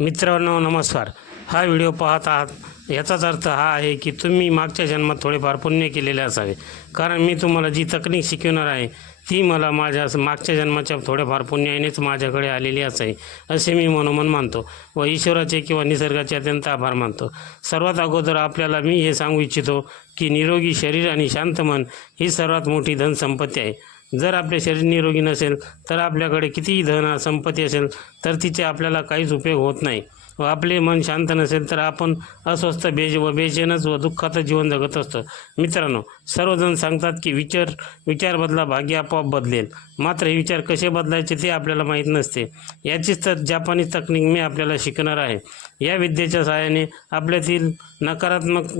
मित्रांनो नमस्कार. हा व्हिडिओ पाहत आहात. याचाच अर्थ हा आहे की तुम्ही मागच्या जन्मात थोडेफार पुण्य केलेले असावे. कारण मी तुम्हाला जी तकनीक शिकवणार आहे ती मला माझ्या मागच्या जन्माच्या थोड्याफार पुण्यानेच माझ्याकडे आलेली असावी असे मी मनोमन मानतो व ईश्वराचे किंवा निसर्गाचे अत्यंत आभार मानतो. सर्वात अगोदर आपल्याला मी हे सांगू इच्छितो की निरोगी शरीर आणि शांत मन ही सर्वात मोठी धनसंपत्ती आहे. जर आपले शरीर निरोगी नसेल तर आपल्याकडे कितीही धन संपत्ती असेल तर तिचे आपल्याला काहीच उपयोग होत नाही. व आपले मन शांत नसेल तर आपण अस्वस्थ बेज व बेचेनच व दुःखाचं जीवन जगत असतं. मित्रांनो सर्वजण सांगतात की विचार विचार बदला भाग्य आपोआप बदलेल. मात्र हे विचार कसे बदलायचे ते आपल्याला माहीत नसते. याचीच तर जापानीज तकनीक मी आपल्याला शिकणार आहे. या विद्येच्या सहाय्याने आपल्यातील नकारात्मक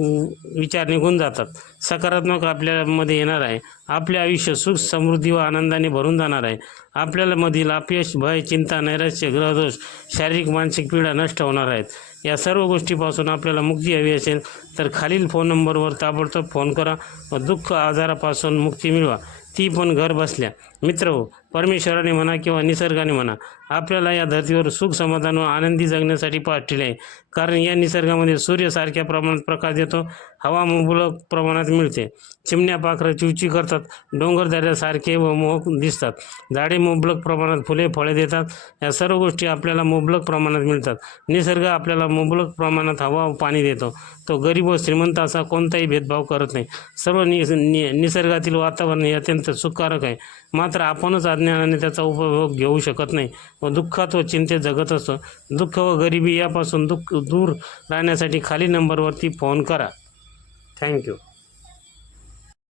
विचार निघून जातात. सकारात्मक आपल्यामध्ये येणार आहे. आपले आयुष्य सुख समृद्धी व आनंदाने भरून जाणार आहे. आपल्याला मधील अपयश भय चिंता नैराश्य ग्रहदोष शारीरिक मानसिक पीडा नष्ट होणार आहेत. या सर्व गोष्टीपासून आपल्याला मुक्ती हवी असेल तर खालील फोन नंबरवर ताबडतोब फोन करा व दुःख आजारापासून मुक्ती मिळवा. ती पण घर बसल्या. मित्र हो परमेश्वराने म्हणा किंवा निसर्गाने म्हणा आपल्याला या धर्तीवर सुख समाधान व आनंदी जगण्यासाठी पाठवले आहे कारण या निसर्गामध्ये सूर्यसारख्या प्रमाणात प्रकाश देतो हवा मुबलक प्रमाणात मिळते. चिमण्या पाखरं चिवची करतात डोंगरदऱ्यासारखे व मोहक दिसतात. झाडे मुबलक प्रमाणात फुले फळे देतात. या सर्व गोष्टी आपल्याला मुबलक प्रमाणात मिळतात. निसर्ग आपल्याला मुबलक प्रमाणात हवा व पाणी देतो. तो गरीब व श्रीमंत असा कोणताही भेदभाव करत नाही. सर्व नि निसर्गातील वातावरण हे अत्यंत सुखकारक आहे. मात्र आपणच ज्ञानाने त्याचा उपभोग घेऊ शकत नाही. व दुःखात व चिंतेत जगत असतो दुःख व गरिबी यापासून दुःख दूर राहण्यासाठी खाली नंबरवरती फोन करा. थँक्यू